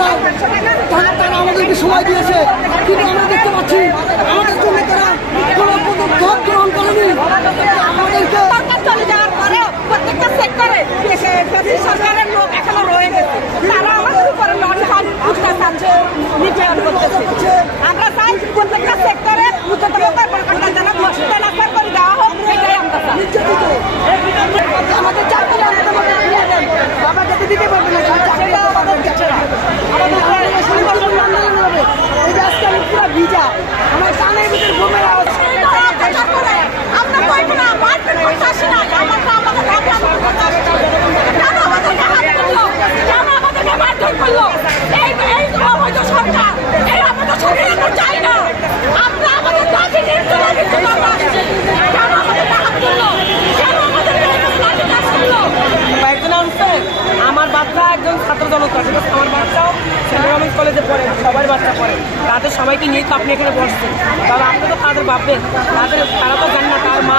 নাই, তারা আমাদেরকে সময় দিয়েছে, কিন্তু আমরা দেখতে পাচ্ছি আমাদের জন্য তারা কোনো পদক্ষেপ গ্রহণ করেনি। আমাদেরকে সরকার চলে যাওয়ার পরে প্রত্যেকটা সেক্টরে সরকারের লোক এখনো রয়ে গেছে, তারা আমাদের উপরে নিপীড়ন করতেছে। আমরা চাই প্রত্যেকটা সেক্টরে উচ্চতম কর্মকর্তা যেন ট্রান্সফার করে দেওয়া হোক, এটাই আমরা চাই। আমাদের চাকরি আমরা যাতে দিতে পারবো না, আমাদের দিচ্ছে না। আমাদের আজকে আমি পুরো ভিজা, আমার কানের ভিতরে ঘুমের আওয়াজ। আমরা কইব না, মারপিট করতে আসি না, আমাদেরকে মারধর করলো। এই অবৈধ সরকার, এই অবৈধ সরকার আমরা চাই না। আমরা আমাদের দাবি নির্যাতন আসছি, কেন আমাদেরকে হাত তুললো, কেন আমাদেরকে লাঠি চার্জ করলো? কয়েকজন আনছে, আমার বাচ্চা একজন ছাত্র জনতা, ঠিক আছে, আমার বাচ্চাও সেন্ট্রাল গভর্নমেন্ট কলেজে পড়ে, সবার বাচ্চা পড়ে, তাদের সবাইকে নিয়ে তো আপনি এখানে বসছেন, তাহলে আপনি তো তাদের ভাববেন, তারা তো জানেন না তার মা